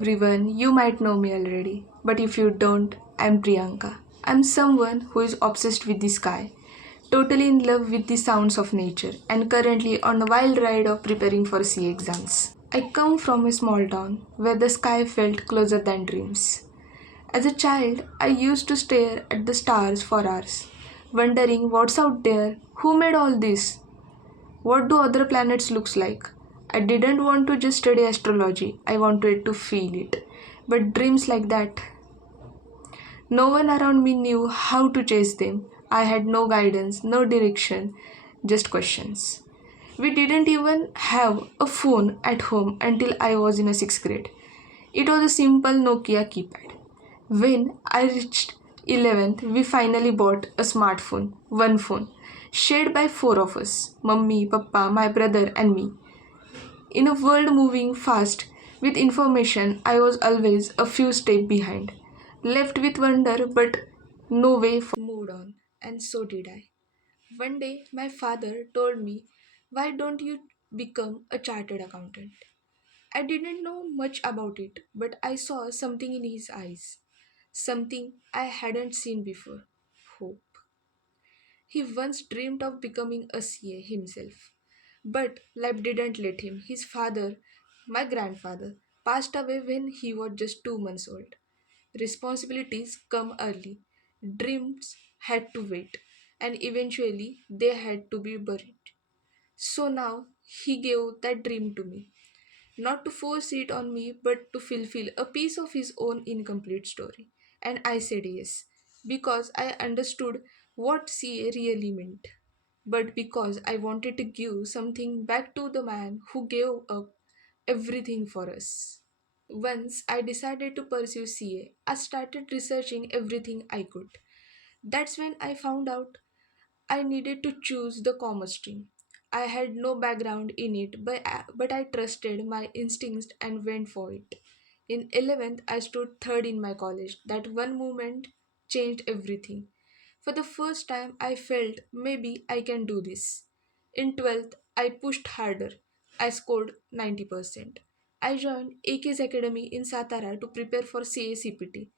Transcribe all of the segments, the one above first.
Everyone, you might know me already, but if you don't, I'm Priyanka. I'm someone who is obsessed with the sky, totally in love with the sounds of nature, and currently on a wild ride of preparing for CA exams. I come from a small town where the sky felt closer than dreams. As a child, I used to stare at the stars for hours, wondering what's out there, who made all this, what do other planets looks like? I didn't want to just study astrology. I wanted to feel it. But dreams like that, no one around me knew how to chase them. I had no guidance, no direction, just questions. We didn't even have a phone at home until I was in a 6th grade. It was a simple Nokia keypad. When I reached 11th, we finally bought a smartphone, one phone, shared by four of us mummy, papa, my brother, and me. In a world moving fast with information, I was always a few steps behind, left with wonder but no way for moved on, and so did I. One day, my father told me, "Why don't you become a chartered accountant?" I didn't know much about it, but I saw something in his eyes, something I hadn't seen before: hope. He once dreamed of becoming a CA himself. But life didn't let him. His father, my grandfather, passed away when he was just 2 months old. Responsibilities come early. Dreams had to wait. And eventually they had to be buried. So now he gave that dream to me. Not to force it on me, but to fulfill a piece of his own incomplete story. And I said yes, because I understood what CA really meant, but because I wanted to give something back to the man who gave up everything for us. Once I decided to pursue CA, I started researching everything I could. That's when I found out I needed to choose the commerce stream. I had no background in it, but I trusted my instincts and went for it. In 11th, I stood third in my college. That one moment changed everything. For the first time, I felt maybe I can do this. In 12th, I pushed harder. I scored 90%. I joined AK's Academy in Satara to prepare for CACPT,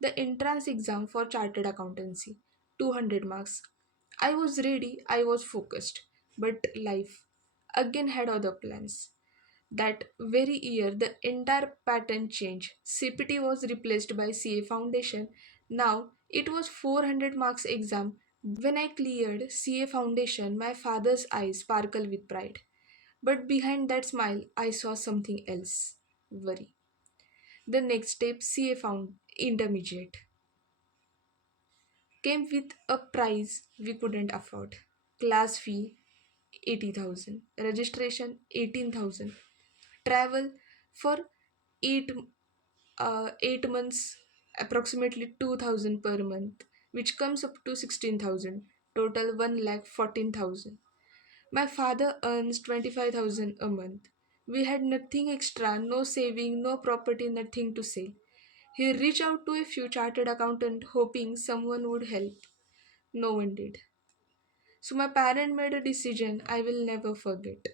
the entrance exam for chartered accountancy, 200 marks. I was ready, I was focused, but life again had other plans. That very year, the entire pattern changed. CPT was replaced by CA Foundation. Now it was 400 marks exam. When I cleared CA Foundation, my father's eyes sparkled with pride. But behind that smile, I saw something else: worry. The next step, CA Found Intermediate, came with a price we couldn't afford. Class fee 80,000, registration 18,000, travel for 8 8 months approximately 2,000 per month, which comes up to 16,000, total 1,14,000. My father earns 25,000 a month. We had nothing extra, no saving, no property, nothing to sell. He reached out to a few chartered accountants hoping someone would help. No one did. So my parent made a decision I will never forget.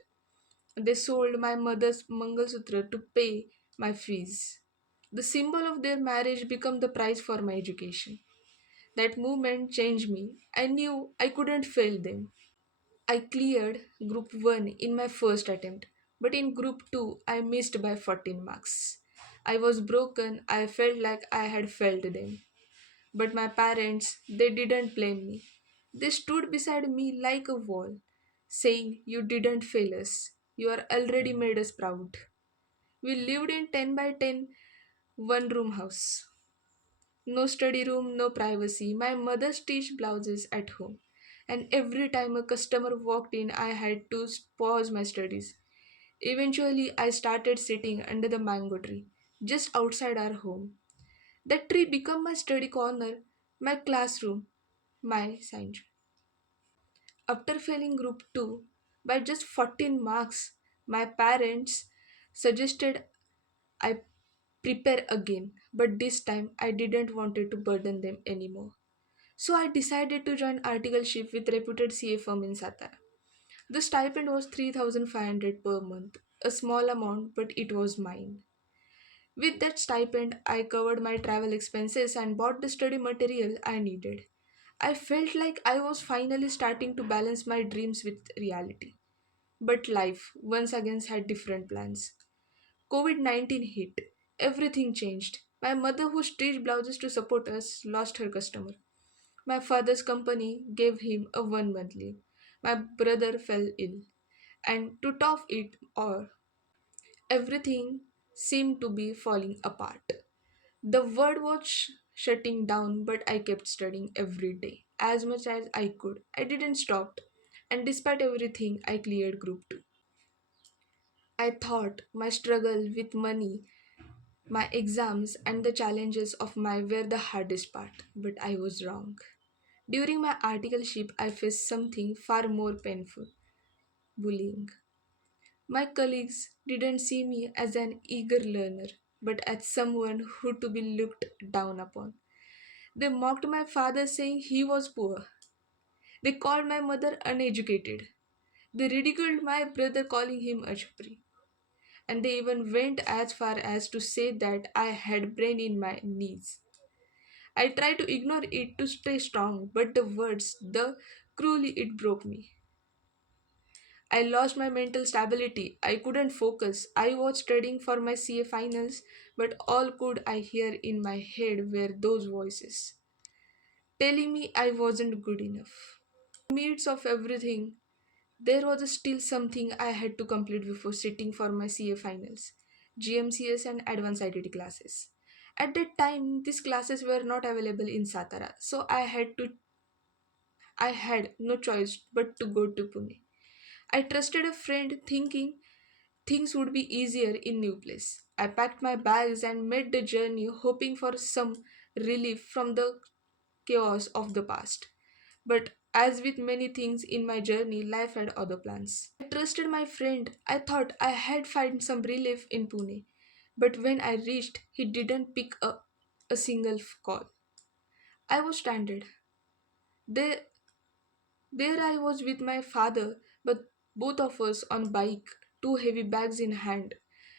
They sold my mother's Mangalsutra to pay my fees. The symbol of their marriage became the price for my education. That movement changed me. I knew I couldn't fail them. I cleared Group 1 in my first attempt, but in Group 2 I missed by 14 marks. I was broken. I felt like I had failed them. But my parents, they didn't blame me. They stood beside me like a wall, saying, "You didn't fail us. You are already made us proud." We lived in 10 by 10 one room house. No study room, no privacy. My mother stitched blouses at home. And every time a customer walked in, I had to pause my studies. Eventually, I started sitting under the mango tree, just outside our home. That tree became my study corner, my classroom, my sanctuary. After failing Group 2 by just 14 marks, my parents suggested I prepare again, but this time I didn't want to burden them anymore. So I decided to join articleship with reputed CA firm in Satara. The stipend was 3,500 per month, a small amount, but it was mine. With that stipend, I covered my travel expenses and bought the study material I needed. I felt like I was finally starting to balance my dreams with reality. But life once again had different plans. COVID 19 hit. Everything changed. My mother, who stitched blouses to support us, lost her customer. My father's company gave him a 1 month leave. My brother fell ill. And to top it all, everything seemed to be falling apart. The world was shutting down, but I kept studying every day as much as I could. I didn't stop, and despite everything, I cleared Group 2. I thought my struggle with money, my exams, and the challenges of my were the hardest part, but I was wrong. During my articleship, I faced something far more painful: bullying. My colleagues didn't see me as an eager learner, but as someone who to be looked down upon. They mocked my father, saying he was poor. They called my mother uneducated. They ridiculed my brother, calling him a chupri. And they even went as far as to say that I had brain in my knees. I tried to ignore it to stay strong, but the words, the cruelly it broke me. I lost my mental stability. I couldn't focus. I was studying for my CA finals, but all could I hear in my head were those voices telling me I wasn't good enough. Midst of everything, there was still something I had to complete before sitting for my CA finals, GMCS and advanced ITT classes. At that time, these classes were not available in Satara, so I had no choice but to go to Pune. I trusted a friend thinking things would be easier in new place. I packed my bags and made the journey hoping for some relief from the chaos of the past. But as with many things in my journey, life had other plans. I trusted my friend. I thought I had found some relief in Pune. But when I reached, he didn't pick up a single call. I was stranded. There, there I was with my father, but both of us on bike, two heavy bags in hand,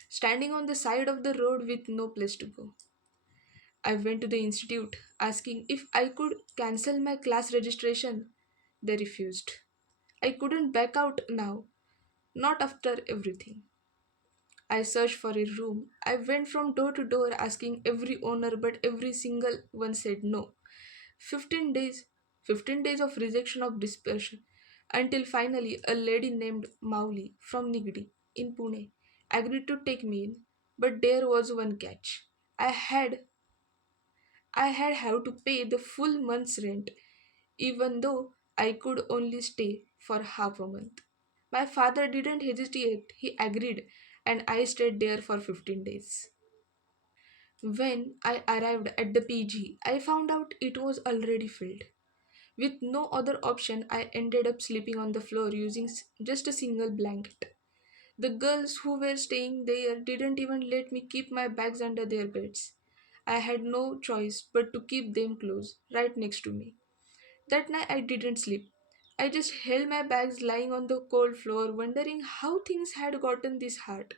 standing on the side of the road with no place to go. I went to the institute asking if I could cancel my class registration. They refused. I couldn't back out now, not after everything. I searched for a room. I went from door to door asking every owner, but every single one said no. 15 days, 15 days of rejection of dispersion, until finally a lady named Mauli from Nigdi in Pune agreed to take me in. But there was one catch. I had I had have to pay the full month's rent, even though I could only stay for half a month. My father didn't hesitate, he agreed, and I stayed there for 15 days. When I arrived at the PG, I found out it was already filled. With no other option, I ended up sleeping on the floor using just a single blanket. The girls who were staying there didn't even let me keep my bags under their beds. I had no choice but to keep them close, right next to me. That night I didn't sleep. I just held my bags lying on the cold floor, wondering how things had gotten this hard.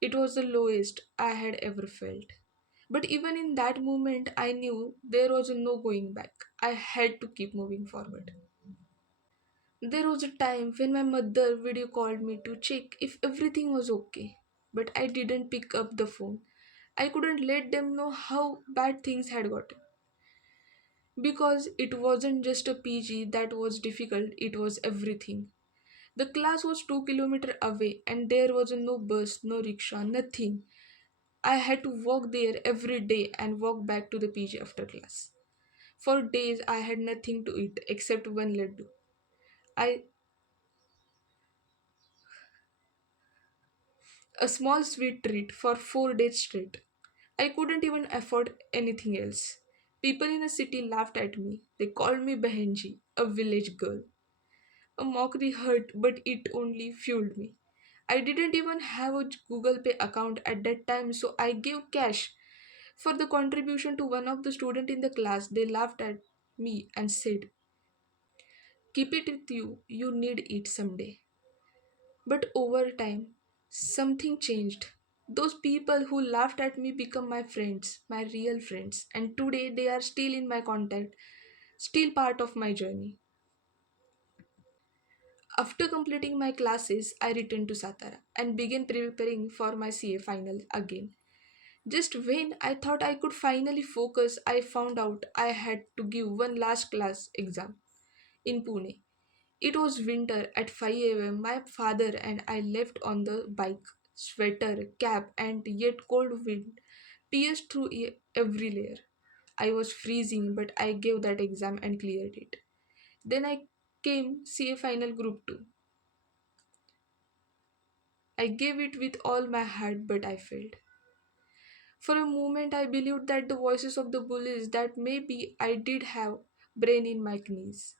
It was the lowest I had ever felt. But even in that moment, I knew there was no going back. I had to keep moving forward. There was a time when my mother video called me to check if everything was okay, but I didn't pick up the phone. I couldn't let them know how bad things had gotten. Because it wasn't just a PG that was difficult, it was everything. The class was 2 kilometers away and there was no bus, no rickshaw, nothing. I had to walk there every day and walk back to the PG after class. For days I had nothing to eat except one laddu. I a small sweet treat for 4 days straight. I couldn't even afford anything else. People in the city laughed at me. They called me Behenji, a village girl. A mockery hurt, but it only fueled me. I didn't even have a Google Pay account at that time, so I gave cash for the contribution to one of the students in the class. They laughed at me and said, "Keep it with you, you need it someday." But over time, something changed. Those people who laughed at me become my friends, my real friends, and today they are still in my contact, still part of my journey. After completing my classes, I returned to Satara and began preparing for my CA final again. Just when I thought I could finally focus, I found out I had to give one last class exam in Pune. It was winter at 5 a.m. My father and I left on the bike. Sweater, cap, and yet cold wind pierced through every layer. I was freezing, but I gave that exam and cleared it. Then I came CA final group 2. I gave it with all my heart, but I failed. For a moment, I believed that the voices of the bullies that maybe I did have brain in my knees,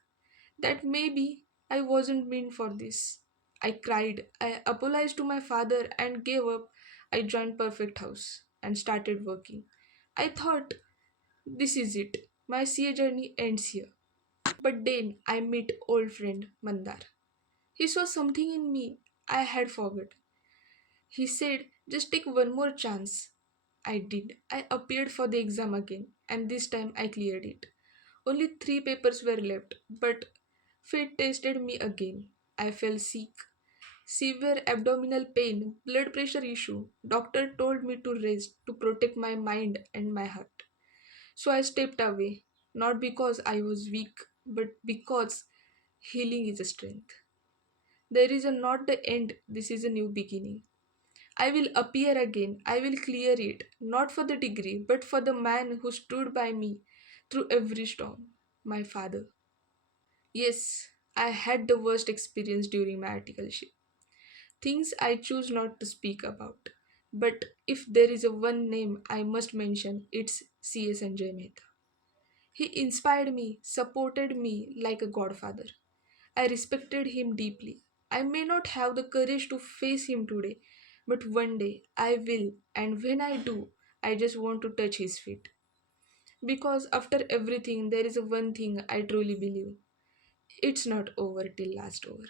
that maybe I wasn't meant for this. I cried, I apologized to my father and gave up. I joined Perfect House and started working. I thought, this is it. My CA journey ends here. But then I met old friend Mandar. He saw something in me I had forgotten. He said, just take one more chance. I did. I appeared for the exam again, and this time I cleared it. Only three papers were left, but fate tested me again. I fell sick. Severe abdominal pain, blood pressure issue. Doctor told me to rest to protect my mind and my heart. So I stepped away, not because I was weak, but because healing is a strength. There is a not the end, this is a new beginning. I will appear again. I will clear it, not for the degree, but for the man who stood by me through every storm, my father. Yes, I had the worst experience during my articleship. Things I choose not to speak about. But if there is a one name I must mention, it's C.S. Sanjay Mehta. He inspired me, supported me like a godfather. I respected him deeply. I may not have the courage to face him today, but one day I will, and when I do, I just want to touch his feet. Because after everything, there is one thing I truly believe, it's not over till last over.